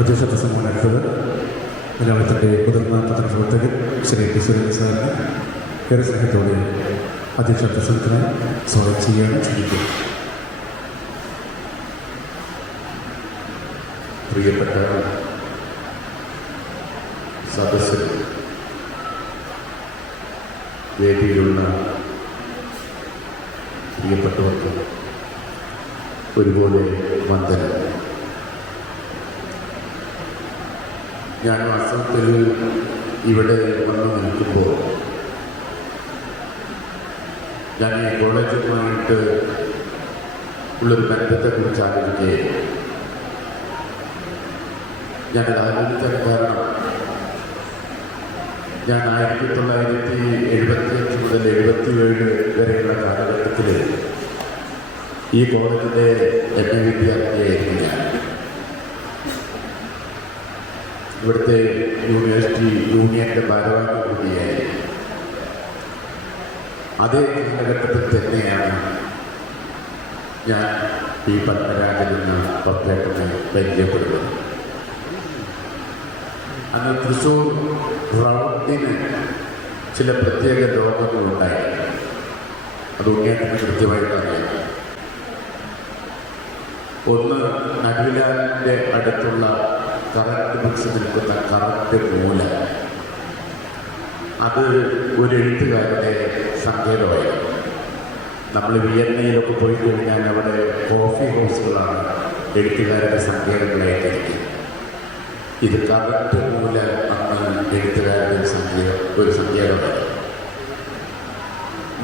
അധ്യക്ഷ പ്രസംഗം നടത്തത് മലയാളത്തിൻ്റെ മുതിർന്ന പത്രപ്രവർത്തകൻ ശ്രീ പി സുരേന്ദ്രൻ സാറിന് ഏറെ സ്നേഹത്തോടെ അധ്യക്ഷ പ്രസംഗത്തിനായി സ്വാഗതം ചെയ്യാനും ശ്രമിക്കും. പ്രിയപ്പെട്ട സദസ്സിൽ വേദിയിലുള്ള പ്രിയപ്പെട്ടവർക്ക് ഒരുപോലെ വന്ദനം. ഞാൻ വാസ്തവത്തിൽ ഇവിടെ വന്നു നിൽക്കുമ്പോൾ ഞാൻ ഈ കോളേജുമായിട്ട് ഉള്ളൊരു ബന്ധത്തെക്കുറിച്ച് ആലോചിക്കുകയും ഞാനത് ആലോചിക്കാൻ കാരണം ഞാൻ 1975 മുതൽ 77 വരെയുള്ള കാലഘട്ടത്തിൽ ഈ കോളേജിൻ്റെ എന്നെ വിദ്യാർത്ഥിയായിരുന്നു. ഞാൻ ഇവിടുത്തെ യൂണിവേഴ്സിറ്റി യൂണിയൻ്റെ ഭാരവാഹി കൂടിയായി. അതേ കാലഘട്ടത്തിൽ തന്നെയാണ് ഞാൻ ഈ പത്മരാജൻ എന്ന പത്രേട്ടനെ പരിചയപ്പെടുന്നത്. അന്ന് തൃശ്ശൂർ റൗണ്ടിന് ചില പ്രത്യേക ലോകങ്ങളുണ്ടായി. അത് ഉണ്ണിയേട്ടന് കൃത്യമായിട്ട് അറിയാം. ഒന്ന് നടുവിലാലിൻ്റെ അടുത്തുള്ള കറക്റ്റ് ബുക്സ് നിൽക്കുന്ന കറക്റ്റ് മൂല, അത് ഒരു എഴുത്തുകാരുടെ സങ്കേതമായിരുന്നു. നമ്മൾ വിയന്നയിലൊക്കെ പോയി കഴിഞ്ഞാൽ അവിടെ കോഫി ഹൗസുകളാണ് എഴുത്തുകാരുടെ സങ്കേതങ്ങളായിട്ടിരിക്കുന്നത്. ഇത് കറക്റ്റ് മൂല അന്ന് എഴുത്തുകാരുടെ ഒരു സങ്കേതമാണ്.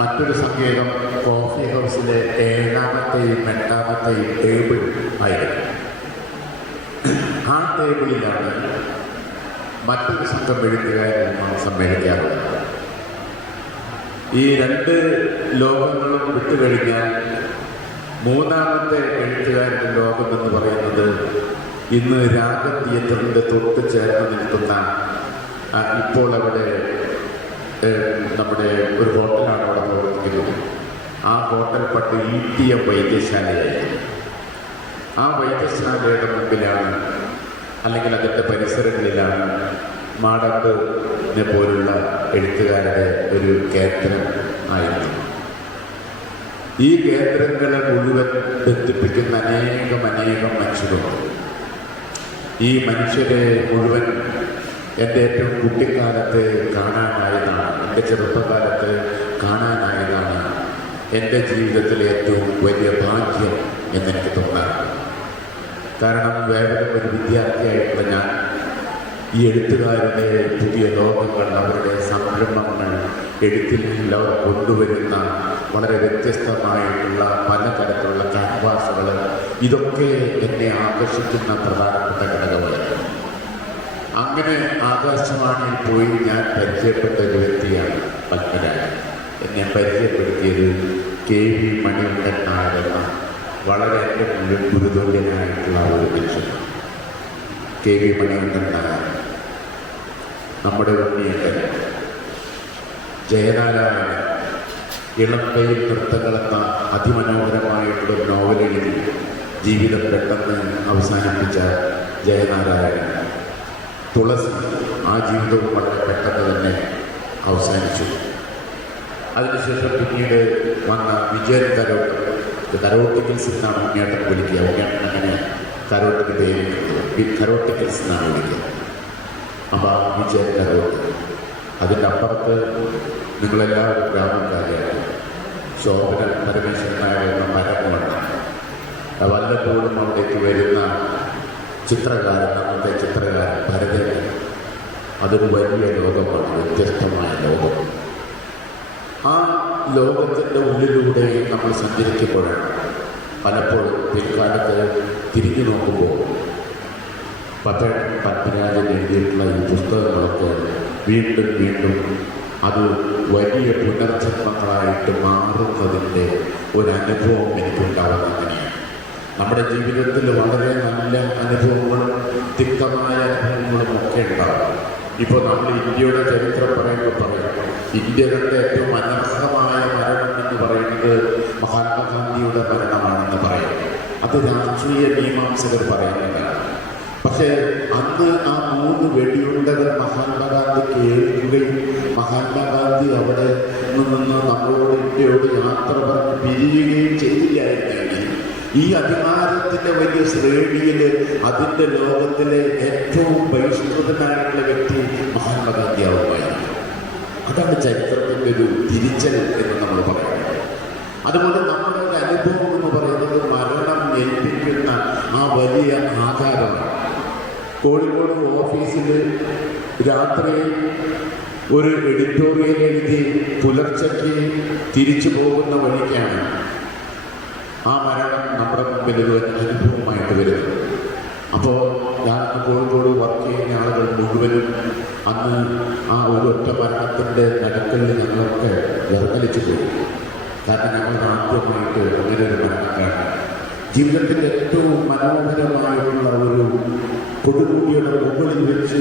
മറ്റൊരു സങ്കേതം കോഫി ഹൗസിലെ 7ാമത്തെയും 8ാമത്തെയും ടേബിൾ ആയിരുന്നു. ആ ടേബിളിലാണ് മറ്റൊരു സംഘം എഴുത്തുകാരും സമ്മേളിക്കാറുള്ളത്. ഈ രണ്ട് ലോകങ്ങളും വിട്ടുകഴിഞ്ഞാൽ മൂന്നാമത്തെ എഴുത്തുകാരുടെ ലോകം എന്ന് പറയുന്നത് ഇന്ന് രാഗ തിയേറ്ററിൻ്റെ തൊട്ട് ചേർന്ന് നിൽക്കുന്ന, ഇപ്പോൾ അവിടെ നമ്മുടെ ഒരു ഹോട്ടലാണ് അവിടെ പ്രവർത്തിക്കുന്നത്. ആ ഹോട്ടൽ പണ്ട് ETM വൈദ്യശാലയായിരുന്നു. ആ വൈദ്യശാലയുടെ മുമ്പിലാണ്, അല്ലെങ്കിൽ അതിൻ്റെ പരിസരങ്ങളിലാണ് മാടമ്പിനെ പോലുള്ള എഴുത്തുകാരുടെ ഒരു കേന്ദ്രം ആയിരുന്നു. ഈ കേന്ദ്രങ്ങളെ മുഴുവൻ ബന്ധിപ്പിക്കുന്ന അനേകം മനുഷ്യരുണ്ട്. ഈ മനുഷ്യരെ മുഴുവൻ എൻ്റെ ഏറ്റവും കുട്ടിക്കാലത്ത് കാണാനായതാണ്, എൻ്റെ ചെറുപ്പകാലത്ത് കാണാനായതാണ് എൻ്റെ ജീവിതത്തിലെ ഏറ്റവും വലിയ ഭാഗ്യം എന്നെനിക്ക് തോന്നാറുണ്ട്. കാരണം വേറെ ഒരു വിദ്യാർത്ഥിയായിട്ടുള്ള ഞാൻ ഈ എഴുത്തുകാരുടെ പുതിയ ലോകങ്ങൾ, അവരുടെ സംരംഭങ്ങൾ, എഴുത്തിൽ അവർ കൊണ്ടുവരുന്ന വളരെ വ്യത്യസ്തമായിട്ടുള്ള പലതരത്തിലുള്ള ക്യാൻവാസുകൾ, ഇതൊക്കെ എന്നെ ആകർഷിക്കുന്ന പ്രധാനപ്പെട്ട ഘടകമായിരുന്നു. അങ്ങനെ ആകാശവാണിയിൽ പോയി ഞാൻ പരിചയപ്പെട്ട ഒരു വ്യക്തിയാണ് പത്മരാജൻ. എന്നെ പരിചയപ്പെടുത്തിയത് KV മണികണ്ഠൻ നായരെന്ന വളരെ എൻ്റെ മുന്നിൽ ഗുരുതുല്യനായിട്ടുള്ള ഒരു മനുഷ്യനാണ്. KV മണികണ്ഠൻ നായർ, നമ്മുടെ ഉണ്ണിയേട്ടൻ, ജയനാരായണൻ, ഇളംകൈയിൽ നൃത്തങ്ങളെന്ന അതിമനോഹരമായിട്ടുള്ള നോവലെഴുതി ജീവിതം പെട്ടെന്ന് അവസാനിപ്പിച്ച ജയനാരായണൻ, തുളസി, ആ ജീവിതവും വളരെ പെട്ടെന്ന് തന്നെ അവസാനിച്ചു. അതിനുശേഷം പിന്നീട് വന്ന വിജയൻ കരോട്ടിക്കൽസ് എന്നാണ് ഉണ്ണിയേട്ടൻ വിളിക്കുക. ഉണ്ണിയേട്ടൻ അങ്ങനെ കരോട്ടിക്കൽസ് എന്നാണ് വിളിക്കുക. അപ്പോൾ വിജയൻ കരോട്ട്. അതിൻ്റെ അപ്പുറത്ത് നിങ്ങളെല്ലാവരും ഗ്രാമക്കാരെയാണ്. ശോഭന പരമേശ്വരനായിരുന്ന മരമുണ്ട്. വല്ലപ്പോഴും അവിടേക്ക് വരുന്ന ചിത്രകാരൻ, അന്നത്തെ ചിത്രകാരൻ ഭരതൻ. അതൊരു വലിയ ലോകമാണ്, വ്യത്യസ്തമായ ലോകം. ആ ലോകത്തിൻ്റെ ഉള്ളിലൂടെ നമ്മൾ സഞ്ചരിക്കുമ്പോഴാണ് പലപ്പോഴും പിൽക്കാലത്ത് തിരിഞ്ഞു നോക്കുമ്പോൾ പത്മരാജൻ എഴുതിയിട്ടുള്ള ഈ പുസ്തകങ്ങളൊക്കെ വീണ്ടും അത് വലിയ പുനർജന്മങ്ങളായിട്ട് മാറുന്നതിൻ്റെ ഒരനുഭവം എനിക്കുണ്ടാവുന്നത് അങ്ങനെയാണ്. നമ്മുടെ ജീവിതത്തിൽ വളരെ നല്ല അനുഭവങ്ങളും തിക്തമായ അനുഭവങ്ങളും ഒക്കെ ഉണ്ടാവും. ഇപ്പോൾ നമ്മൾ ഇന്ത്യയുടെ ചരിത്രം പറയുമ്പോൾ പറയും, ഇന്ത്യ കണ്ട ഏറ്റവും അനർഹമായ മരണം എന്ന് പറയുന്നത് മഹാത്മാഗാന്ധിയുടെ മരണമാണെന്ന് പറയും. അത് രാഷ്ട്രീയ മീമാംസകർ പറയുന്നതാണ്. പക്ഷേ അന്ന് ആ 3 വെടിയുണ്ടകൾ മഹാത്മാഗാന്ധിക്ക് ഏൽക്കുകയും മഹാത്മാഗാന്ധി അവിടെ നിന്ന് നമ്മളോട് ഇന്ത്യയോട് യാത്ര പറഞ്ഞ് പിരിയുകയും ചെയ്തില്ലായിരുന്നെങ്കിൽ ഈ അധികാരത്തിൻ്റെ വലിയ ശ്രേണിയിൽ അതിൻ്റെ ലോകത്തിലെ ഏറ്റവും ബഹിഷ്കൃതനായിട്ടുള്ള വ്യക്തി മഹാത്മാഗാന്ധിയാവുമായിരുന്നു. അതാണ് ചരിത്രത്തിൻ്റെ ഒരു തിരിച്ചൽ എന്ന് നമ്മൾ പറയുന്നത്. അതുപോലെ നമ്മുടെ ഒരു അനുഭവം എന്ന് പറയുന്നത് മരണം ഏൽപ്പിക്കുന്ന ആ വലിയ ആചാരമാണ്. കോഴിക്കോട് ഓഫീസിൽ രാത്രി ഒരു എഡിറ്റോറിയൽ എഴുതി പുലർച്ചയ്ക്ക് തിരിച്ചു പോകുന്ന വഴിക്കാണ് ആ മരണം നമ്മുടെ മുമ്പിൽ ഒരു അനുഭവമായിട്ട് വരുന്നത്. അപ്പോൾ ഞാൻ കോഴിക്കോട് വർക്ക് ചെയ്യുന്ന ആളുകൾ മുഴുവനും അന്ന് ആ ഒരു ഒറ്റ മരണത്തിൻ്റെ നടക്കലിൽ ഞങ്ങളൊക്കെ വിറങ്ങലിച്ചു പോയി. കാരണം ഞങ്ങൾ ആദ്യമായിട്ട് അങ്ങനെ ഒരു മരണം കാണാൻ ജീവിതത്തിൻ്റെ ഏറ്റവും മനോഹരമായിട്ടുള്ള ഒരു കൊടുകൂടിയുടെ മുകളിൽ വെച്ച്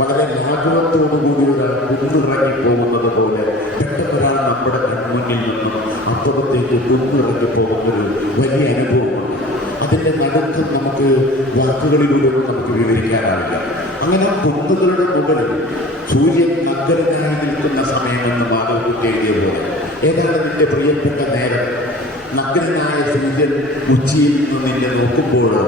വളരെ ലാഘവത്തോടു കൂടി ഒരാൾ കുന്നിറങ്ങി പോകുന്നത് പോലെ പെട്ടെന്നൊരാൾ നമ്മുടെ കൺമുന്നിൽ നിന്നും അപ്പുറത്തേക്ക് കുന്നിറങ്ങി പോകുന്നൊരു വലിയ അനുഭവമുണ്ട്. അതിൻ്റെ നടുക്ക് നമുക്ക് വാക്കുകളിലൂടെ നമുക്ക് വിവരിക്കാനാവില്ല. അങ്ങനെ കുന്നുകളുടെ മുകളിൽ സൂര്യൻ നഗരനായി നിൽക്കുന്ന സമയമെന്ന് മാധവകുട്ടി എഴുതിയ പോലെ ഏതാണ് നിന്റെ പ്രിയപ്പെട്ട നേരം? നഗ്നനായ സൂര്യൻ ഉച്ചയിൽ നിന്ന് നിന്നെ നോക്കുമ്പോഴോ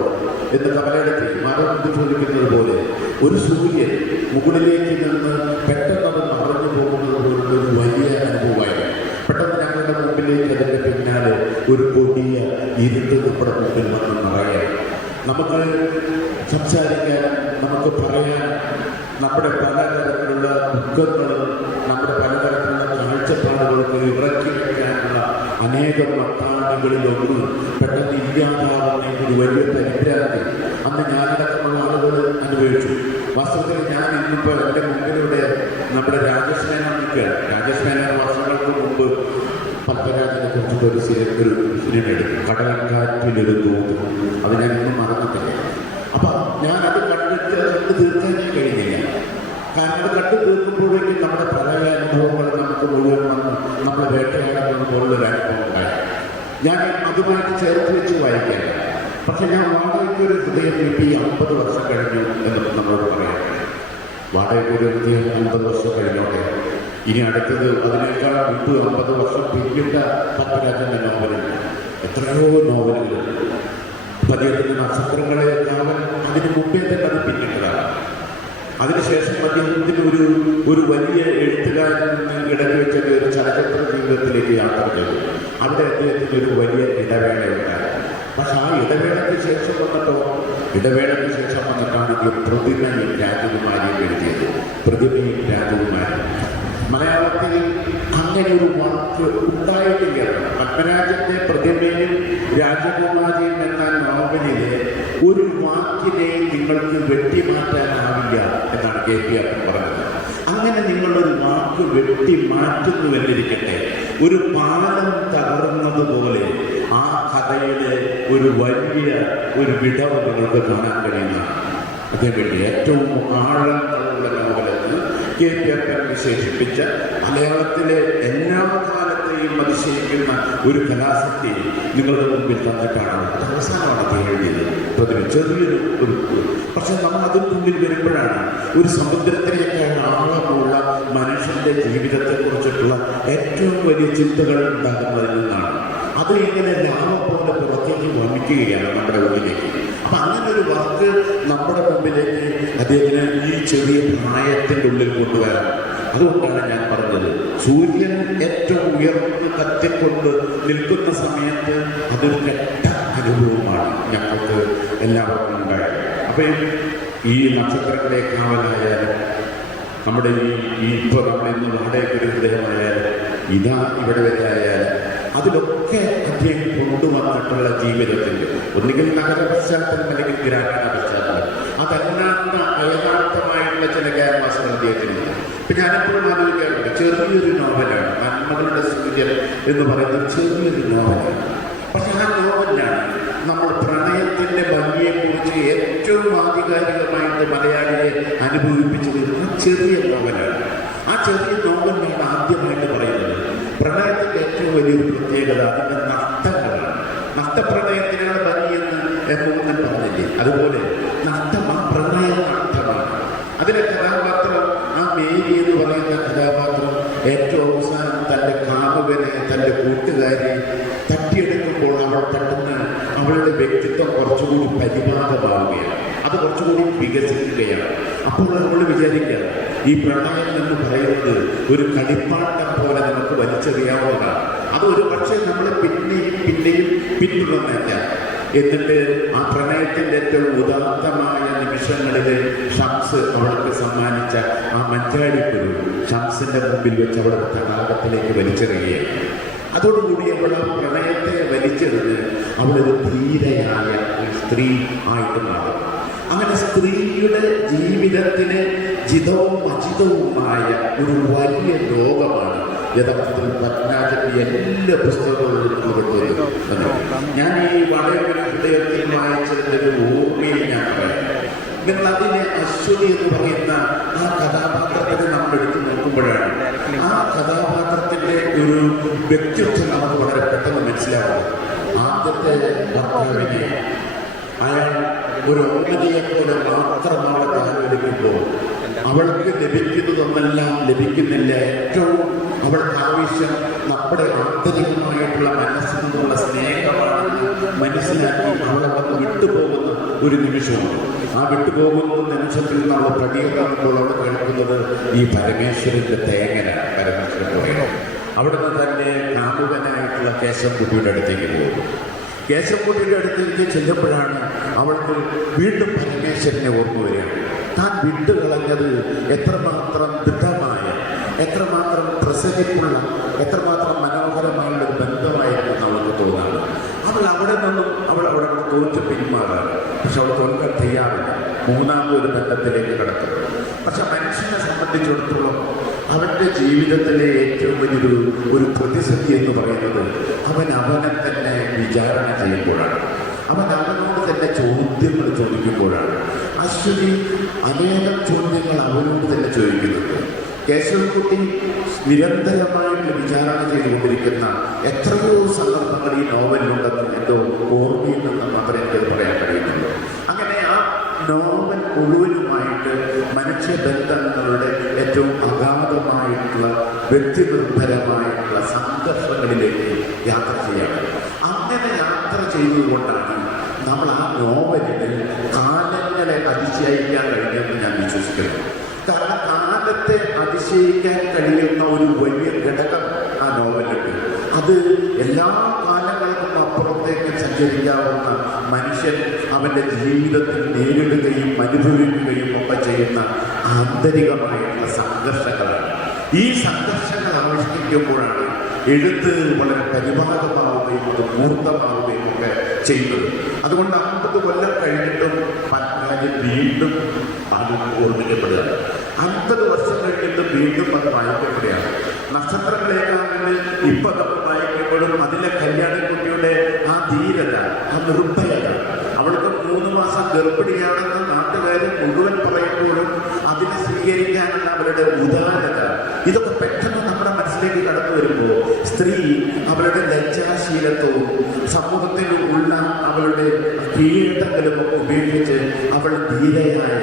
എന്ന് കമലെടുത്ത് മാധവകുട്ടി ചോദിക്കുന്നത് പോലെ ഒരു സൂര്യൻ മുകളിലേക്ക് നിന്ന് പെട്ടെന്ന് അത് മറഞ്ഞു പോകുന്നത് പോലുള്ള ഒരു വലിയ അനുഭവമായിരുന്നു. പെട്ടെന്ന് ഞങ്ങളുടെ മുമ്പിലേക്ക് അതിൻ്റെ പിന്നാലെ ഒരു കൊടിയ ഇരുട്ട് നമ്മുടെ മുമ്പിൽ വന്ന് നിറയാൻ, നമുക്ക് സംസാരിക്കാൻ, നമുക്ക് പറയാൻ, നമ്മുടെ പലതരത്തിലുള്ള ദുഃഖങ്ങളും നമ്മുടെ പലതരത്തിലുള്ള കാഴ്ചപ്പാടുകൾക്ക് ഇറക്കി വയ്ക്കാനുള്ള അനേകം മത്താണികളിലൊന്ന് പെട്ടെന്ന് ഇല്ലാതാവുന്ന ഒരു വലിയ പരിഭ്രാന്തി അന്ന് ഞാനടക്കമുള്ള ആളുകൾ അനുഭവിച്ചു. വാസ്തവത്തിൽ ഞാൻ ഇന്നിപ്പോൾ എൻ്റെ മുമ്പിലൂടെ നമ്മുടെ രാജേഷ് മേനോൻ നിൽക്കുകയാണ്. രാജേഷ് മേനോൻ വർഷങ്ങൾക്ക് മുമ്പ് പത്മരാജനെ കുറിച്ചിട്ട് ഒരു സിനിമ എടുത്തു, കടൽക്കാറ്റിലൊരു തോത്. അത് ഞാൻ ഇന്നും മറന്നിട്ടില്ല. അപ്പം ഞാനത് കണ്ടിട്ട് തീർക്കാനേ കഴിഞ്ഞില്ല. കാരണം അത് കണ്ടു തീർക്കുമ്പോഴേക്കും നമ്മുടെ പഴയ അനുഭവങ്ങൾ നമുക്ക് മുഴുവൻ വന്ന് നമ്മൾ വേട്ടയാടുന്നത് പോലുള്ളൊരു അനുഭവം ഉണ്ടായി. ഞാൻ അതുമായിട്ട് ചേർത്ത് വെച്ച് വായിക്കാം. പക്ഷെ ഞാൻ വാടകയ്ക്കൊരു ഹൃദയം കിട്ടി 50 വർഷം കഴിഞ്ഞു എന്ന് നമ്മളോട് പറയാം. വാടകയ്ക്കൊരു ഹൃദയം 50 വർഷം കഴിഞ്ഞോട്ടെ. ഇനി അടുത്തത് അതിനേക്കാൾ മുമ്പ് 50 വർഷം പിന്നിട്ട പത്മരാജൻ്റെ നോവലുണ്ട്. എത്രയോ നോവലുകൾ. അദ്ദേഹത്തിൻ്റെ നക്ഷത്രങ്ങളെ കാവൽ അതിന് മുമ്പേ തന്നെ അത് പിന്നിട്ടതാണ്. അതിനുശേഷം അദ്ദേഹത്തിന് ഒരു വലിയ എഴുത്തുകാരൻ ഇടയ്ക്ക് വെച്ചത് ഒരു ചലച്ചിത്ര ജീവിതത്തിലേക്ക് യാത്ര ചെയ്തു. അവിടെ അദ്ദേഹത്തിന് ഒരു വലിയ ഇടവേളയുണ്ടായി. പക്ഷെ ആ ഇടവേളയ്ക്ക് ശേഷം വന്നിട്ടാണ് ഇത് പ്രതിമയും രാജകുമാരിയും എഴുതിയത്. പ്രതിമയും രാജകുമാരി മലയാളത്തിൽ അങ്ങനെ ഒരു വാക്ക് ഉണ്ടായിട്ടില്ല. പത്മരാജന്റെ പ്രതിമയും രാജകുമാരിയും എന്ന നോവലിലെ ഒരു വാക്കിനെ നിങ്ങൾക്ക് വെട്ടിമാറ്റാനാവില്ല എന്നാണ് KPR പറഞ്ഞത്. അങ്ങനെ നിങ്ങളൊരു വാക്ക് വെട്ടിമാറ്റുന്നുവെന്നിരിക്കട്ടെ, ഒരു പാലം തകർന്നതുപോലെ ആ കഥയിലെ ഒരു വലിയ ഒരു വിടവ് നിങ്ങൾക്ക് കാണാൻ കഴിയുന്നതാണ്. അതേപറ്റി ഏറ്റവും ആഴങ്ങളുള്ള നോവലെന്ന് KPR വിശേഷിപ്പിച്ച മലയാളത്തിലെ എല്ലാ കാലത്തെയും അതിശയിക്കുന്ന ഒരു കലാസക്തി നിങ്ങളുടെ മുമ്പിൽ തന്നിട്ടാണ് അവസാനമാണ് എഴുതിയത്. പ്രതിമ ചെറിയൊരു പക്ഷെ നമ്മൾ അതിന് മുമ്പിൽ വരുമ്പോഴാണ് ഒരു സമുദ്രത്തിലേക്കാണ് ആഴമുള്ള മനുഷ്യൻ്റെ ജീവിതത്തെക്കുറിച്ചിട്ടുള്ള ഏറ്റവും വലിയ ചിന്തകൾ ഉണ്ടാകുന്നതിൽ നിന്നാണ്. അത് ഇങ്ങനെ ലാഭം പോലെ പുറത്തേക്ക് വമിക്കുകയാണ് നമ്മുടെ ഉള്ളിലേക്ക്. അപ്പം അങ്ങനെ ഒരു വാക്ക് നമ്മുടെ മുമ്പിലേക്ക് അദ്ദേഹത്തിന് ഈ ചെറിയ പ്രായത്തിൻ്റെ ഉള്ളിൽ കൊണ്ടുവരാം. അതുകൊണ്ടാണ് ഞാൻ പറഞ്ഞത്, സൂര്യൻ ഏറ്റവും ഉയർന്ന് കത്തിക്കൊണ്ട് നിൽക്കുന്ന സമയത്ത് അതൊരു കെട്ട അനുഭവമാണ് ഞങ്ങൾക്ക് എല്ലാവർക്കും ഉണ്ടായത്. അപ്പം ഈ നക്ഷത്രങ്ങളെ കാവലായാലും നമ്മുടെ ഈ ഇപ്പോൾ നമ്മളിന്ന് വാടകയ്ക്കൊരു ഹൃദയമായാലും ഇതാ ഇവിടെ വരെയായാലും അതിലൊക്കെ അദ്ദേഹം കൊണ്ടുവന്നിട്ടുള്ള ജീവിതത്തിൻ്റെ ഒന്നുകിൽ നഗര പശ്ചാത്തലം അല്ലെങ്കിൽ ഗ്രാമീണ പശ്ചാത്തലം, അതല്ലാത്ത അയഥാർത്ഥമായിട്ടുള്ള ചില ക്യാൻവാസുകൾ അദ്ദേഹത്തിന്. ഇപ്പം ഞാനെപ്പോഴും ആലോചിക്കാറുണ്ട്, ചെറിയൊരു നോവലാണ് നന്മകളുടെ സൂര്യൻ എന്ന് പറയുന്നത് ചെറിയൊരു നോവലാണ്. പക്ഷെ ആ നോവലിലാണ് നമ്മൾ പ്രണയത്തിൻ്റെ ഭംഗിയെക്കുറിച്ച് ഏറ്റവും ആധികാരികമായിട്ട് മലയാളിയെ അനുഭവിപ്പിച്ചത് ആ ചെറിയ നോവലാണ്. ആ ചെറിയ നോവലിനാണ് ആദ്യമായിട്ട് പറയുന്നത് പ്രണയത്തിൻ്റെ ഏറ്റവും വലിയൊരു പ്രത്യേകത അതിൻ്റെ നഷ്ടങ്ങളാണ്. നഷ്ടപ്രണയത്തിനാണ് ഭംഗിയെന്ന് എന്നൊന്നും പറഞ്ഞില്ലേ. അതുപോലെ നഷ്ടമാണ്, പ്രണയം നഷ്ടമാണ്. അതിലെ കഥാപാത്രം, ആ മേരി എന്ന് പറയുന്ന കഥാപാത്രം ഏറ്റവും അവസാനം തൻ്റെ കാമുകനെ, തൻ്റെ കൂട്ടുകാരെ തട്ടിയെടുക്കുമ്പോൾ അവൾ പെട്ടെന്ന് അവളുടെ വ്യക്തിത്വം കുറച്ചുകൂടി പരിപാകമാവുകയാണ്, അത് കുറച്ചുകൂടി വികസിക്കുകയാണ്. അപ്പോൾ നമ്മൾ വിചാരിക്കുക, ഈ പ്രണയം എന്ന് പറയുന്നത് ഒരു കളിപ്പാട്ടം പോലെ നമുക്ക് വലിച്ചെറിയാവുന്നതാണ്. അത് ഒരു പക്ഷേ നമ്മൾ പിന്നെയും പിന്തുടർന്നല്ല. എന്നിട്ട് ആ പ്രണയത്തിൻ്റെ ഏറ്റവും ഉദാത്തമായ നിമിഷങ്ങളിൽ ഷംസ് അവൾക്ക് സമ്മാനിച്ച ആ മഞ്ചാടിക്കുരു ഷംസിൻ്റെ മുമ്പിൽ വെച്ച് അവൾ തടാകത്തിലേക്ക് വലിച്ചെറിയുകയാണ്. അതോടുകൂടി അവൾ ആ പ്രണയത്തെ വലിച്ചെറിഞ്ഞ് അവളൊരു ധീരയായ ഒരു സ്ത്രീ ആയിട്ട് മാറും. അങ്ങനെ സ്ത്രീയുടെ ജീവിതത്തിന് ജിതവും അജിതവുമായ ഒരു വലിയ ലോകമാണ് യഥാർത്ഥത്തിൽ പത്മനാഭന്റെ എല്ലാ പുസ്തകങ്ങളിലും ഉൾപ്പെടുന്നത്. ഞാൻ ഈ വളരെ ഹൃദയത്തിൽ വായിച്ചതിൻ്റെ ഒരു ഓർമ്മയിൽ ഞാൻ പറയാം. നിങ്ങൾ അതിനെ അശ്വതി എന്ന് പറയുന്ന ആ കഥാപാത്രത്തെ നമ്മൾ എടുത്തു നോക്കുമ്പോഴാണ് ആ കഥാപാത്രത്തിന്റെ ഒരു വ്യക്തിത്വം നമുക്ക് വളരെ പെട്ടെന്ന് മനസ്സിലാവും. ആദ്യത്തെ ഭർത്താവിനെ അയാൾ ഒരു ഓമനയെപ്പോലെ മാത്രം അവളെ താലോലിക്കുമ്പോൾ അവൾക്ക് ലഭിക്കുന്നതൊന്നെല്ലാം ലഭിക്കുന്നില്ല. ഏറ്റവും അവൾക്ക് ആവശ്യം നമ്മുടെ ആന്തരികമായിട്ടുള്ള മനസ്സിൽ നിന്നുള്ള സ്നേഹമാണെന്ന് മനസ്സിലാക്കി അവളവിടെ വിട്ടുപോകുന്ന ഒരു നിമിഷമാണ്. ആ വിട്ടുപോകുന്ന നിമിഷത്തിൽ നമ്മൾ പടിയിറങ്ങുമ്പോൾ അവിടെ കേൾക്കുന്നത് ഈ പരമേശ്വരന്റെ തേങ്ങനാണ്. പരമേശ്വരൻ പറയുന്നത് അവിടുന്ന് തന്നെ കാമുകനായിട്ടുള്ള കേശവൻകുട്ടിയുടെ അടുത്തേക്ക് പോകും. കേശവൻകുട്ടിയുടെ അടുത്തേക്ക് ചെല്ലുമ്പോഴാണ് അവൾക്ക് വീണ്ടും പരമേശ്വരനെ ഓർമ്മ വരികയാണ്. താൻ വിട്ടുകളഞ്ഞത് എത്രമാത്രം ദൃഢമായ, എത്രമാത്രം പ്രസരിപ്പുള്ള, എത്രമാത്രം മനോഹരമായുള്ള ഒരു ബന്ധമായിരുന്നു അവൾക്ക് തോന്നാണ്. അവൾ അവിടെ നിന്നും അവിടെ തോറ്റ് പിന്മാറാണ്. പക്ഷെ അവൾ തോൽക്കാൻ തയ്യാറില്ല. മൂന്നാമതൊരു ബന്ധത്തിലേക്ക് കടക്കും. പക്ഷെ മനുഷ്യനെ സംബന്ധിച്ചിടത്തോളം അവൻ്റെ ജീവിതത്തിലെ ഏറ്റവും വലിയൊരു പ്രതിസന്ധി എന്ന് പറയുന്നത് അവനെ തന്നെ വിചാരണ ചെയ്യുമ്പോഴാണ്, അവനോട് തന്നെ ചോദ്യങ്ങൾ ചോദിക്കുമ്പോഴാണ്. അശ്വതി അനേകം ചോദ്യങ്ങൾ അവനോട് തന്നെ ചോദിക്കുന്നുണ്ട്. കേശവൻകുട്ടി നിരന്തരമായിട്ട് വിചാരണ ചെയ്തുകൊണ്ടിരിക്കുന്ന എത്രയോ സന്ദർഭങ്ങൾ ഈ നോവലിലുണ്ടെന്ന് എന്തോ ഓർമ്മയിൽ നിന്ന് മാത്രമേ എനിക്ക് പറയാൻ കഴിയുന്നുള്ളൂ. അങ്ങനെ ആ നോവൽ മുഴുവനുമായിട്ട് മനുഷ്യബന്ധങ്ങളുടെ ഏറ്റവും അഗാധമായിട്ടുള്ള വ്യക്തിനിർഭരമായിട്ടുള്ള സംഘർഷങ്ങളിലേക്ക് യാത്ര ചെയ്യണം. അങ്ങനെ യാത്ര ചെയ്തുകൊണ്ടാണ് നമ്മൾ ആ നോവലിന് കാലങ്ങളെ അതിശയിക്കാൻ കഴിഞ്ഞെന്ന് ഞാൻ വിശ്വസിക്കുന്നു. കാരണം കാലത്തെ അതിശയിക്കാൻ കഴിയുന്ന ഒരു വലിയ ഘടകം ആ നോവലുണ്ട്. അത് എല്ലാ കാലങ്ങൾക്കും അപ്പുറത്തേക്ക് സഞ്ചരിക്കാവുന്ന മനുഷ്യൻ അവൻ്റെ ജീവിതത്തിൽ നേരിടുകയും അനുഭവിക്കുകയും ഒക്കെ ചെയ്യുന്ന ആന്തരികമായിട്ടുള്ള സംഘർഷങ്ങളാണ്. ഈ സംഘർഷങ്ങൾ ആവിഷ്കരിക്കുമ്പോഴാണ് എഴുത്ത് വളരെ പരിപാകമാവുകയും അത് മൂർത്തമാവുകയും ഒക്കെ ചെയ്യുന്നത്. അതുകൊണ്ട് 50 കൊല്ലം കഴിഞ്ഞിട്ടും പത്മരാജൻ വീണ്ടും അത് ഓർമ്മിക്കപ്പെടുക. 50 വർഷം കഴിഞ്ഞിട്ട് വീണ്ടും അത് വായിക്കപ്പെടുകയാണ്. നക്ഷത്രങ്ങളെക്കാളിൽ ഇപ്പം നമ്മൾ വായിക്കുമ്പോഴും അതിലെ കല്യാണിക്കുട്ടിയുടെ ആ ധീരത, ആ നിർഭയത, അവൾക്ക് 3 മാസം ഗർഭിണിയാണെന്ന് നാട്ടുകാരെ മുഴുവൻ പറയുമ്പോഴും അതിനെ സ്വീകരിക്കാനുള്ള അവരുടെ ഉദാരത, ഇതൊക്കെ പെട്ടെന്ന് നമ്മുടെ മനസ്സിലേക്ക് കടന്നു വരുമ്പോൾ സ്ത്രീ അവളുടെ ലജ്ജാശീലത്വവും സമൂഹത്തിൽ ഉള്ള അവളുടെ കീഴടങ്ങളും ഒക്കെ ഉപയോഗിച്ച് അവൾ ധീരയായ,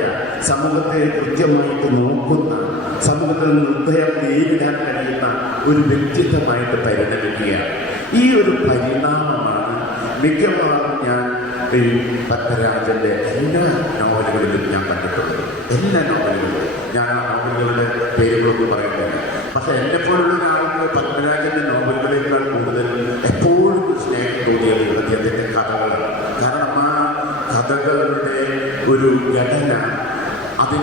സമൂഹത്തെ കൃത്യമായിട്ട് നോക്കുന്ന, സമൂഹത്തിൽ നിർദ്ദയം നേരിടാൻ കഴിയുന്ന ഒരു വ്യക്തിത്വമായിട്ട് പരിണമിക്കുകയാണ്. ഈ ഒരു പരിണാമമാണ് മിക്കവാറും ഞാൻ ഈ പത്മരാജൻ്റെ എല്ലാ നോവലുകളിലും ഞാൻ കണ്ടിട്ടുള്ളത്. എല്ലാ നോവലുകളും ഞാൻ ആ നോവലുകളുടെ പേരുകളൊക്കെ പറയുന്നത്. പക്ഷെ എന്നെപ്പോലുള്ള ഒരാൾക്ക് പത്മരാജൻ്റെ നോവലുകളേക്കാൾ കൂടുതൽ എപ്പോഴും സ്നേഹം തോന്നിയത് അദ്ദേഹത്തിൻ്റെ കഥകളാണ്. കാരണം ആ കഥകളുടെ ഒരു ഘടന, അത്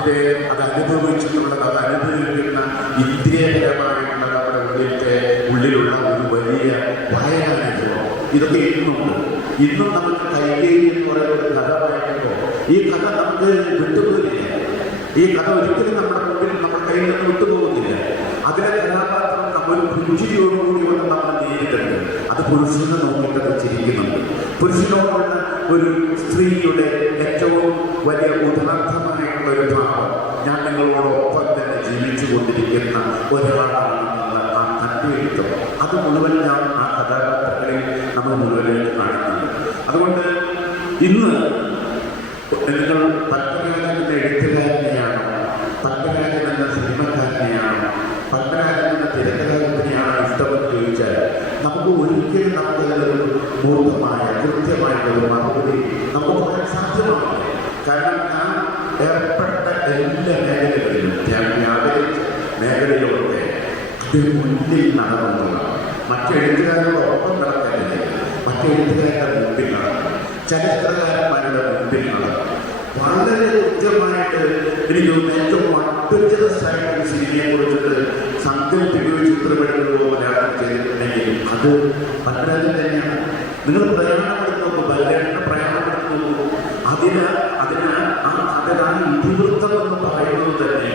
അനുഭവിച്ചിട്ടുള്ളത്, അത് അനുഭവിക്കുന്ന ഇന്ദ്രിയപരമായിട്ടുള്ള നമ്മുടെ ഉള്ളിലുള്ള ഒരു വലിയ വായനാനുഭവം, ഇതൊക്കെ ഇന്നും നമുക്ക് കൈകേയി എന്ന് പറയുന്ന ഒരു കഥ വായിക്കുമ്പോൾ ഈ കഥ നമുക്ക് വിട്ടുപോകില്ല. ഈ കഥ ഒരിക്കലും നമ്മുടെ മുമ്പിൽ, നമ്മുടെ കയ്യിൽ നിന്ന് വിട്ടുപോകുന്നില്ല. അതിലെ കഥാപാത്രം നമ്മൾ രുചിയോടുകൂടി കൊണ്ട് നമ്മൾ നേരിടുന്നത്. അത് പുരുഷനെ നോക്കിയിട്ട് ചിരിക്കുന്നുണ്ട്. പുരുഷനോടുള്ള ഒരു സ്ത്രീയുടെ ഏറ്റവും വലിയ ഉദാർത്ഥമായിട്ടുള്ള ഒരു ഭാവം, ഞാൻ നിങ്ങളോടൊപ്പം തന്നെ ജീവിച്ചു കൊണ്ടിരിക്കുന്ന ഒരാളാണെന്നുള്ള ആ കണ്ടുപിടുത്തം, അത് മുഴുവൻ ഞാൻ ആ കഥാപാത്രങ്ങളിൽ നമ്മൾ മുഴുവനായിട്ട് കാണുന്നുണ്ട്. അതുകൊണ്ട് ഇന്ന് നിങ്ങൾ നമുക്ക് ഒരിക്കലും നമുക്കതൊരു പൂർണ്ണമായ കൃത്യമായിട്ടുള്ള മറുപടി നമുക്ക് പറയാൻ സാധ്യമാണ്. കാരണം ഞാൻ ഏർപ്പെട്ട എല്ലാ മേഖലകളിലും ഞാൻ വ്യാപരിച്ച മേഖലയിലൊക്കെ അതിന് മുന്നിൽ നടന്നതാണ്. മറ്റെഴുത്തുകാരോടൊപ്പം നടക്കുന്നില്ല, മറ്റെഴുത്തുകാരുടെ മുമ്പിൽ നടക്കും, ചരിത്രകാരന്മാരുടെ മുമ്പിൽ നടക്കും. വളരെ കൃത്യമായിട്ട് എനിക്ക് ഏറ്റവും അഡ്വഞ്ചറസായിട്ട് സിനിമയെ കുറിച്ചിട്ട് സങ്കല്പിക്കുകയോ ചിത്രമെടുക്കുകയോ മലയാളം ചെയ്തിട്ടുണ്ടെങ്കിൽ അത് പലരാജൻ തന്നെയാണ്. നിങ്ങൾ പ്രയാണമെടുത്ത് നോക്കൂ, പലരുടെ പ്രയാണമെടുത്ത് നോക്കൂ. അതിനാണ് ഇതിവൃത്തം എന്ന് പറയുന്നത് തന്നെ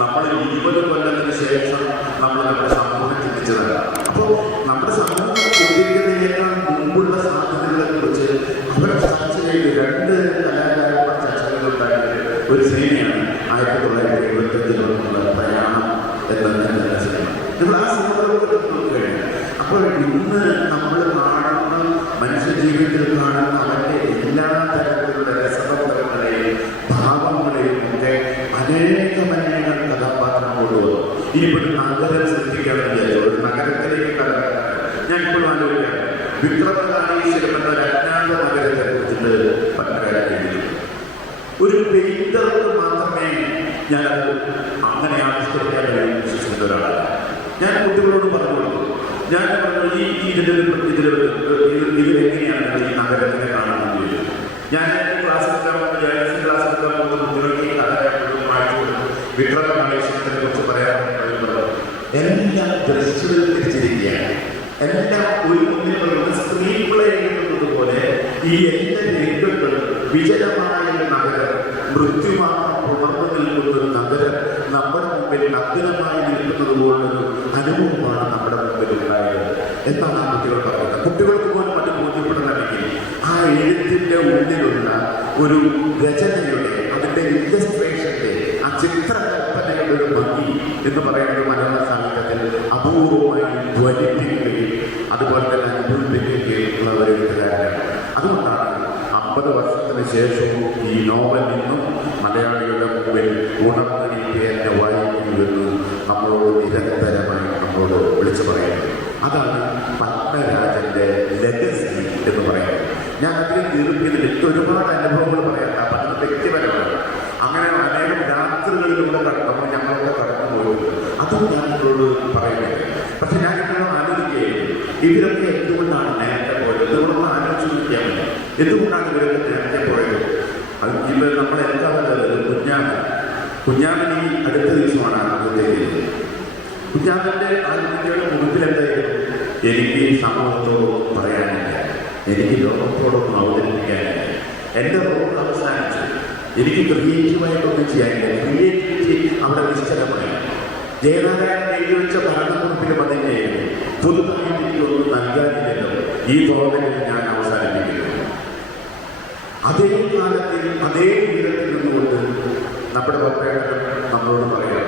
നമ്മൾ 20 കൊല്ലത്തിന് ശേഷം നമ്മൾ നമ്മുടെ സമൂഹം ചിന്തിച്ചതാണ്. അപ്പോൾ നമ്മുടെ സമൂഹം ചിന്തിക്കുന്നതിനേക്കാൾ മുമ്പുള്ള സാധ്യതകളെ കുറിച്ച് അവരെ ചർച്ച ചെയ്ത് 2 കലാകാരന്മാർ ചർച്ചകളുണ്ടാക്കിയ ഒരു സിനിമയാണ് 1975 പ്രയാണം എന്ന സിനിമ. നിങ്ങൾ ആ സിനിമകളൊക്കെ നോക്കുകയാണ്. അപ്പോൾ ഇന്ന് നമ്മൾ കാണുന്ന മനുഷ്യജീവിതത്തിൽ കാണുന്ന അവൻ്റെ എല്ലാ തരത്തിലുള്ള രസതന്ത്രങ്ങളെയും ഭാവങ്ങളെയും ഒക്കെ അനേകം കഥാപാത്രം കൊണ്ടുവന്നു. ഇനിയിപ്പോൾ നഗരം സൃഷ്ടിക്കുകയാണെന്ന് വിചാരിച്ചു, ഒരു നഗരത്തിലേക്ക് കടക്കാൻ ഞാൻ ഇപ്പോഴും ആലോചിക്കുകയാണ്. വിക്രമകാളീശ്വരം എന്ന അജ്ഞാത നഗരത്തെ കുറിച്ചിട്ട് പറ്റുകയാണെങ്കിൽ ഒരു പെയിന്റർക്ക് മാത്രമേ ഞാനത് അങ്ങനെ ആവിഷ്കരിക്കാൻ കഴിയും വിശ്വസിക്കുന്ന ഒരാളാണ്. ഞാൻ കുട്ടികളോട് പറഞ്ഞോളൂ, ഞാൻ പറഞ്ഞു ഇതിലെങ്ങനെയാണ് ഈ നഗരത്തിനെ കാണുന്നത് ചോദിച്ചു. ഞാൻ ക്ലാസ്സിലെത്താൻ പോകുന്ന കുട്ടികൾക്ക് ഈ കഥ വിക്രമകാളീശ്വരത്തിനെ കുറിച്ച് പറയാൻ എല്ലാം ദൃശ്യവൽക്കരിച്ചിരിക്കുകയാണ്. എല്ലാം ഒരു മുന്നിലുള്ള സ്ക്രീൻ പ്ലേ എഴുതുന്നത് പോലെ ഈ എല്ലാ രംഗങ്ങളും വിജനമായ നഗരം, മൃത്യുമാത്രം പുണർന്നു നിൽക്കുന്ന ഒരു നഗരം നമ്മുടെ മുമ്പിൽ നഗ്നമായി നിൽക്കുന്നത് പോലൊരു അനുഭവമാണ് നമ്മുടെ മുമ്പിൽ ഉണ്ടായത് എന്നാണ് ആ കുട്ടികൾ പറയുന്നത്. കുട്ടികൾക്ക് പോലും അത് ബോധ്യപ്പെടണമെങ്കിൽ ആ എഴുത്തിൻ്റെ ഉള്ളിലുള്ള ഒരു രചനയുടെ, അതിൻ്റെ ഇല്ലസ്ട്രേഷൻ്റെ, ആ ചിത്രകൽപ്പനയുടെ ഒരു ഭംഗി എന്ന് പറയുന്നത് മലയാള സാഹിത്യത്തിൽ അപൂർവമായി ധ്വനിപ്പിക്കുകയും അതുപോലെ തന്നെ അനുഭവിപ്പിക്കുകയും ഉള്ള ഒരു എഴുത്തുകാരനാണ്. അതുകൊണ്ടാണ് 50 വർഷത്തിന് ശേഷവും ഈ നോവൽ നിന്നും മലയാളികളുടെ മുമ്പിൽ ഉണർന്നിരിക്കെ എന്നെ വായിക്കുന്നുവെന്ന് നമ്മളോട് നിരന്തരമായി നമ്മളോട് വിളിച്ചു പറയുന്നത്. അതാണ് പത്മരാജൻ്റെ ലെഗസി എന്ന് പറയുന്നത്. ഞാൻ അതിൽ തീർപ്പിയതിൽ ഒരുപാട് അനുഭവങ്ങൾ പറയാം. പണ്ട് വ്യക്തിപരമാണ്. അങ്ങനെ അനേകം രാത്രികളിലൂടെ നമ്മൾ ഞങ്ങളൊക്കെ കടന്നു പോയത് അതും ഞാൻ നിങ്ങളോട് പറയുന്നത്. പക്ഷെ ഞാൻ നിങ്ങളോട് ആലോചിക്കുകയും ഇവരൊക്കെ എന്തുകൊണ്ടാണ് നേരത്തെ പോയത്, ഇതുകൊണ്ടൊന്ന് ആലോചിച്ച് നോക്കിയാൽ മതി. എന്തുകൊണ്ടാണ് ഇവരൊക്കെ നേരത്തെ പോയത്? അത് ഇവർ നമ്മളെന്താണുള്ളത്? കുഞ്ഞാമൻ ഈ അടുത്ത ദിവസമാണ് ആത്മഹത്യ. കുഞ്ഞാമൻ്റെ ആത്മഹത്യയുടെ മുഖത്തിലെന്തായിരുന്നു? എനിക്ക് സമൂഹത്തോടൊന്നും പറയാനില്ല, എനിക്ക് ലോകത്തോടൊന്നും അവതരിപ്പിക്കാനില്ല, എൻ്റെ റോൾ അവസാനിച്ചു, എനിക്ക് ക്രിയേറ്റീവായിട്ടൊന്നും ചെയ്യാനില്ല. ക്രിയേറ്റിവിറ്റി അവിടെ നിശ്ചലമായി. ജയനാരായണൻ എഴുതി വെച്ച ഭരണക്കുറിപ്പിലും അതിൻ്റെയായിരുന്നു. പുതുതായിട്ട് എനിക്കൊന്നും നൽകാനില്ലല്ലോ, ഈ തോന്നലിൽ ഞാൻ അവസാനിപ്പിക്കുന്നു. അതേ കാലത്തിൽ അതേ ഉയരത്തിൽ നിന്നുകൊണ്ട് നമ്മുടെ പപ്പേട്ടൻ നമ്മളോട് പറയാം,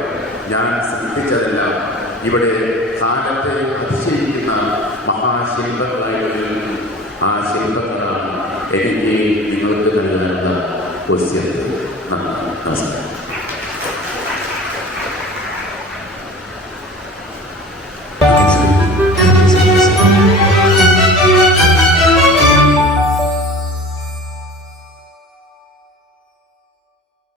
ഞാൻ സൃഷ്ടിച്ചതെല്ലാം ഇവിടെ കാലത്തെ അതിശയിക്കുന്ന മഹാശില്പങ്ങളായിരുന്നു. ആ ശില്പങ്ങളാണ് എനിക്ക് നിങ്ങൾക്ക് നൽകുന്ന ക്വസ്റ്റ്യൻ. നന്ദി.